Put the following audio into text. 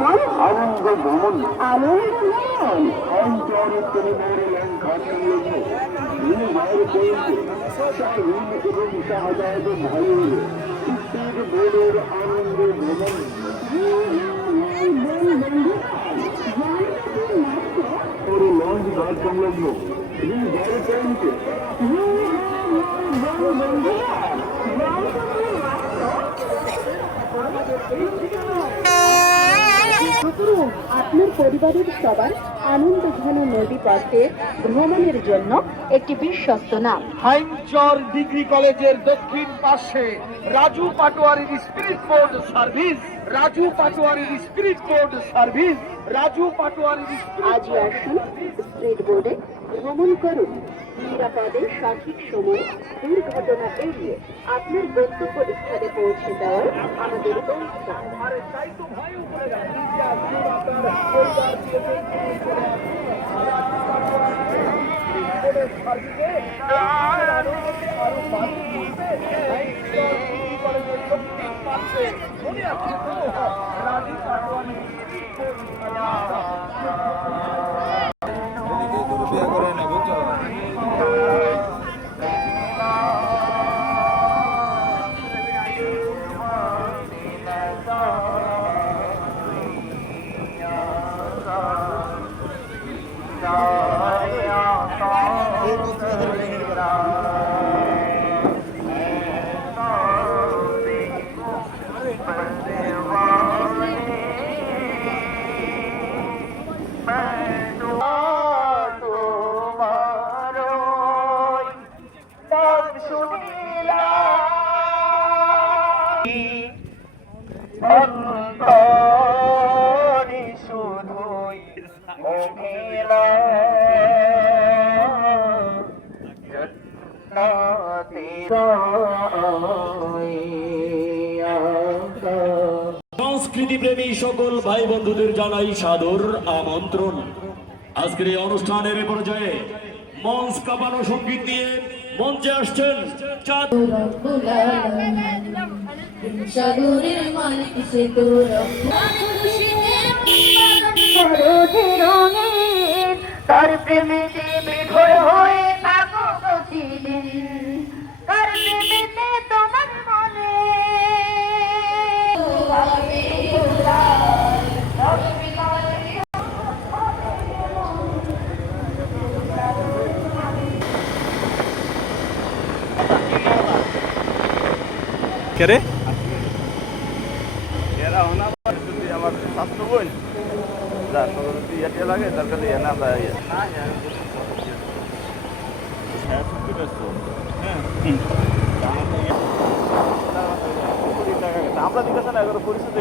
ভ্রমণ আনন্দ ভ্রমণ আনন্দ ভ্রমণ এবং শাহজাহাদের ভাইয়ের বোর্ডের আনন্দ ভ্রমণ লঞ্চ ঘাট সংলগ্ন এবং বড় পয়েন্টে আপনার পরিবারের সবার আনন্দ ঘন নদী পথে ভ্রমণের জন্য একটি বিশ্বস্ত নাম। হাইমচর ডিগ্রি কলেজের দক্ষিণ পাশে রাজু পাটোয়ারির স্পিরিট বোর্ড সার্ভিস, রাজু পাটোয়ারির স্পিরিট বোর্ড সার্ভিস, রাজু পাটোয়ারির। আজই আসুন স্পিরিট বোর্ডে ভ্রমণ করুন। নিরাপদে সঠিক সময় দুর্ঘটনা এড়িয়ে আপনার গন্তব্য স্থানে পৌঁছে দেওয়ার আমাদের অনুষ্ঠান। সংস্কৃতি প্রেমী সকল ভাই বন্ধুদের জানাই সাদর আমন্ত্রণ। আজকের এই অনুষ্ঠানের পর্যায়ে মঞ্চ কাঁপানো সঙ্গীত নিয়ে মঞ্চে আসছেন সাগরের মালিক সে তো তার প্রেমেতে বিভোর হয়ে থাকো প্রতিদিন, তার প্রেমেতে তোমার মনে কেরে এরা যদি আমার স্বাস্থ্য বই যা যদি ইয়ে লাগে তার কাছে ইয়ে না আমরা দিকে না পরিস্থিতি